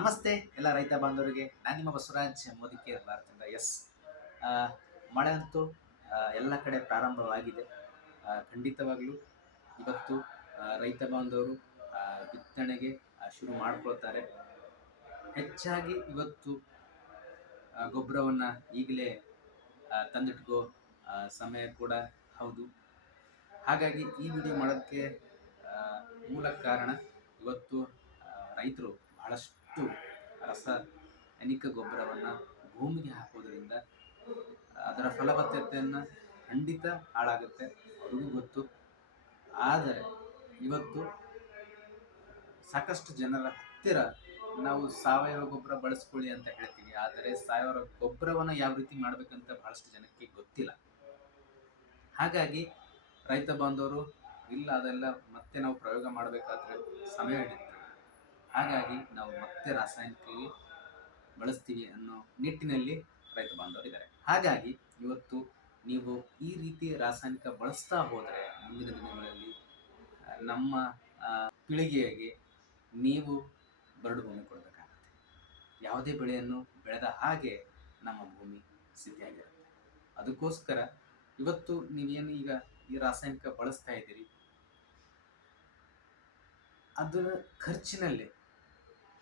ನಮಸ್ತೆ ಎಲ್ಲ ರೈತ ಬಾಂಧವರಿಗೆ. ನಾನು ನಿಮ್ಮ ಬಸವರಾಜ್ ಮೋದಿಕೇರ್ ಭಾರತದಿಂದ. ಆ, ಮಳೆ ಅಂತೂ ಎಲ್ಲ ಕಡೆ ಪ್ರಾರಂಭವಾಗಿದೆ. ಖಂಡಿತವಾಗ್ಲೂ ಇವತ್ತು ರೈತ ಬಾಂಧವರು ಬಿತ್ತನೆಗೆ ಶುರು ಮಾಡ್ಕೊಳ್ತಾರೆ. ಹೆಚ್ಚಾಗಿ ಇವತ್ತು ಗೊಬ್ಬರವನ್ನು ಈಗಲೇ ತಂದಿಟ್ಕೋ ಸಮಯ ಕೂಡ ಹೌದು. ಹಾಗಾಗಿ ಈ ವಿಡಿಯೋ ಮಾಡೋದಕ್ಕೆ ಮೂಲ ಕಾರಣ, ಇವತ್ತು ರೈತರು ಬಹಳಷ್ಟು ರಾಸಾಯನಿಕ ಗೊಬ್ಬರವನ್ನು ಭೂಮಿಗೆ ಹಾಕೋದ್ರಿಂದ ಅದರ ಫಲವತ್ತತೆಯನ್ನು ಖಂಡಿತ ಹಾಳಾಗುತ್ತೆ, ಅವ್ರಿಗೂ ಗೊತ್ತು. ಆದರೆ ಇವತ್ತು ಸಾಕಷ್ಟು ಜನರ ಹತ್ತಿರ ನಾವು ಸಾವಯವ ಗೊಬ್ಬರ ಬಳಸ್ಕೊಳ್ಳಿ ಅಂತ ಹೇಳ್ತೀವಿ, ಆದರೆ ಸಾವಯವ ಗೊಬ್ಬರವನ್ನು ಯಾವ ರೀತಿ ಮಾಡಬೇಕಂತ ಬಹಳಷ್ಟು ಜನಕ್ಕೆ ಗೊತ್ತಿಲ್ಲ. ಹಾಗಾಗಿ ರೈತ ಬಾಂಧವರು ಇಲ್ಲ ಅದೆಲ್ಲ ಮತ್ತೆ ನಾವು ಪ್ರಯೋಗ ಮಾಡಬೇಕಾದ್ರೆ ಸಮಯ ಹಿಡಿಯುತ್ತೆ, ಹಾಗಾಗಿ ನಾವು ಮತ್ತೆ ರಾಸಾಯನಿಕ ಬಳಸ್ತೀವಿ ಅನ್ನೋ ನಿಟ್ಟಿನಲ್ಲಿ ರೈತ ಬಾಂಧವರು ಇದ್ದಾರೆ. ಹಾಗಾಗಿ ಇವತ್ತು ನೀವು ಈ ರೀತಿ ರಾಸಾಯನಿಕ ಬಳಸ್ತಾ ಹೋದರೆ ಮುಂದಿನ ದಿನಗಳಲ್ಲಿ ನಮ್ಮ ಪೀಳಿಗೆಗೆ ನೀವು ಬರಡು ಭೂಮಿ ಕೊಡಬೇಕಾಗುತ್ತೆ. ಯಾವುದೇ ಬೆಳೆಯನ್ನು ಬೆಳೆದ ಹಾಗೆ ನಮ್ಮ ಭೂಮಿ ಸ್ಥಿತಿಯಾಗಿರುತ್ತೆ. ಅದಕ್ಕೋಸ್ಕರ ಇವತ್ತು ನೀವೇನು ಈಗ ಈ ರಾಸಾಯನಿಕ ಬಳಸ್ತಾ ಇದ್ದೀರಿ, ಅದರ ಖರ್ಚಿನಲ್ಲಿ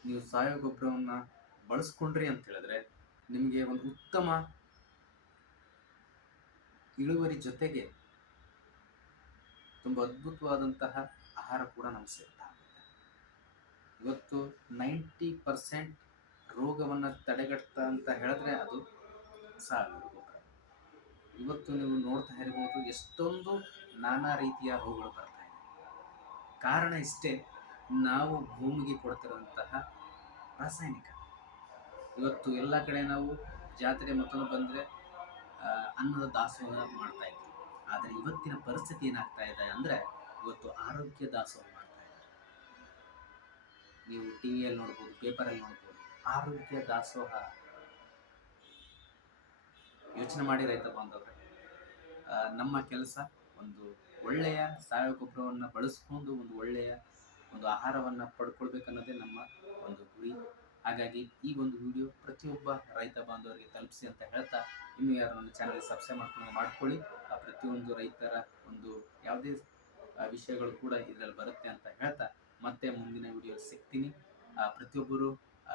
ನೀವು ಸಾವಯವ ಗೊಬ್ಬರವನ್ನು ಬಳಸ್ಕೊಂಡ್ರಿ ಅಂತ ಹೇಳಿದ್ರೆ ನಿಮಗೆ ಒಂದು ಉತ್ತಮ ಇಳುವರಿ ಜೊತೆಗೆ ತುಂಬ ಅದ್ಭುತವಾದಂತಹ ಆಹಾರ ಕೂಡ ನಮ್ಗೆ ಸಿಗ್ತಾ ಆಗುತ್ತೆ. ಇವತ್ತು 90% ರೋಗವನ್ನು ತಡೆಗಟ್ತಾ ಅಂತ ಹೇಳಿದ್ರೆ ಅದು ಸಾವಯವ ಗೊಬ್ಬರ. ಇವತ್ತು ನೀವು ನೋಡ್ತಾ ಇರ್ಬೋದು, ಎಷ್ಟೊಂದು ನಾನಾ ರೀತಿಯ ರೋಗಗಳು ಬರ್ತಾ ಇದೆ. ಕಾರಣ ಇಷ್ಟೇ, ನಾವು ಭೂಮಿಗೆ ಕೊಡ್ತಿರುವಂತಹ ರಾಸಾಯನಿಕ. ಇವತ್ತು ಎಲ್ಲ ಕಡೆ ನಾವು ಜಾತ್ರೆ ಮಕ್ಕಳು ಬಂದರೆ ಅನ್ನದ ದಾಸೋಹ ಮಾಡ್ತಾ ಇದ್ವಿ, ಆದರೆ ಇವತ್ತಿನ ಪರಿಸ್ಥಿತಿ ಏನಾಗ್ತಾ ಇದೆ ಅಂದರೆ ಇವತ್ತು ಆರೋಗ್ಯ ದಾಸೋಹ ಮಾಡ್ತಾ ಇದೆ. ನೀವು ಟಿ ವಿಯಲ್ಲಿ ನೋಡ್ಬೋದು, ಪೇಪರಲ್ಲಿ ನೋಡ್ಬೋದು, ಆರೋಗ್ಯ ದಾಸೋಹ. ಯೋಚನೆ ಮಾಡಿ ರೈತ ಬಾಂಧವ್ರೆ, ನಮ್ಮ ಕೆಲಸ ಒಂದು ಒಳ್ಳೆಯ ಸಾವಯವ ಗೊಬ್ಬರವನ್ನು ಬಳಸ್ಕೊಂಡು ಒಂದು ಒಳ್ಳೆಯ ಒಂದು ಆಹಾರವನ್ನು ಪಡ್ಕೊಳ್ಬೇಕನ್ನೋದೇ ನಮ್ಮ ಒಂದು ಗುರಿ. ಹಾಗಾಗಿ ಈ ಒಂದು ವಿಡಿಯೋ ಪ್ರತಿಯೊಬ್ಬ ರೈತ ಬಾಂಧವರಿಗೆ ತಲುಪಿಸಿ ಅಂತ ಹೇಳ್ತಾ, ಇನ್ನೂ ಯಾರು ನನ್ನ ಚಾನಲ್ ಸಬ್ಸ್ಕ್ರೈಬ್ ಮಾಡ್ಕೊಳ್ಳಿ. ಪ್ರತಿಯೊಂದು ರೈತರ ಒಂದು ಯಾವುದೇ ವಿಷಯಗಳು ಕೂಡ ಇದರಲ್ಲಿ ಬರುತ್ತೆ ಅಂತ ಹೇಳ್ತಾ, ಮತ್ತೆ ಮುಂದಿನ ವಿಡಿಯೋ ಸಿಗ್ತೀನಿ. ಪ್ರತಿಯೊಬ್ಬರು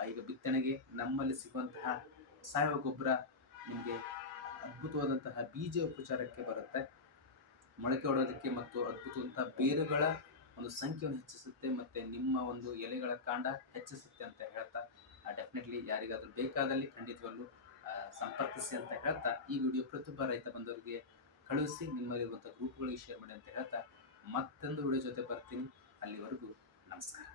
ಈಗ ಬಿತ್ತನೆಗೆ ನಮ್ಮಲ್ಲಿ ಸಿಗುವಂತಹ ಸಾವಯವ ಗೊಬ್ಬರ ನಿಮಗೆ ಅದ್ಭುತವಾದಂತಹ ಬೀಜ ಉಪಚಾರಕ್ಕೆ ಬರುತ್ತೆ, ಮೊಳಕೆ ಹೊಡೋದಕ್ಕೆ ಮತ್ತು ಅದ್ಭುತವಾದಂತಹ ಬೇರುಗಳ ಒಂದು ಸಂಖ್ಯೆಯನ್ನು ಹೆಚ್ಚಿಸುತ್ತೆ, ಮತ್ತು ನಿಮ್ಮ ಒಂದು ಎಲೆಗಳ ಕಾಂಡ ಹೆಚ್ಚಿಸುತ್ತೆ ಅಂತ ಹೇಳ್ತಾ, ಡೆಫಿನೆಟ್ಲಿ ಯಾರಿಗಾದ್ರೂ ಬೇಕಾದಲ್ಲಿ ಖಂಡಿತವಾಗ್ಲೂ ಸಂಪರ್ಕಿಸಿ ಅಂತ ಹೇಳ್ತಾ, ಈ ವಿಡಿಯೋ ಪ್ರತಿಯೊಬ್ಬ ರೈತ ಬಂದವರಿಗೆ ಕಳುಹಿಸಿ, ನಿಮ್ಮಲ್ಲಿರುವಂಥ ಗ್ರೂಪ್ಗಳಿಗೆ ಶೇರ್ ಮಾಡಿ ಅಂತ ಹೇಳ್ತಾ, ಮತ್ತೊಂದು ವಿಡಿಯೋ ಜೊತೆ ಬರ್ತೀನಿ. ಅಲ್ಲಿವರೆಗೂ ನಮಸ್ಕಾರ.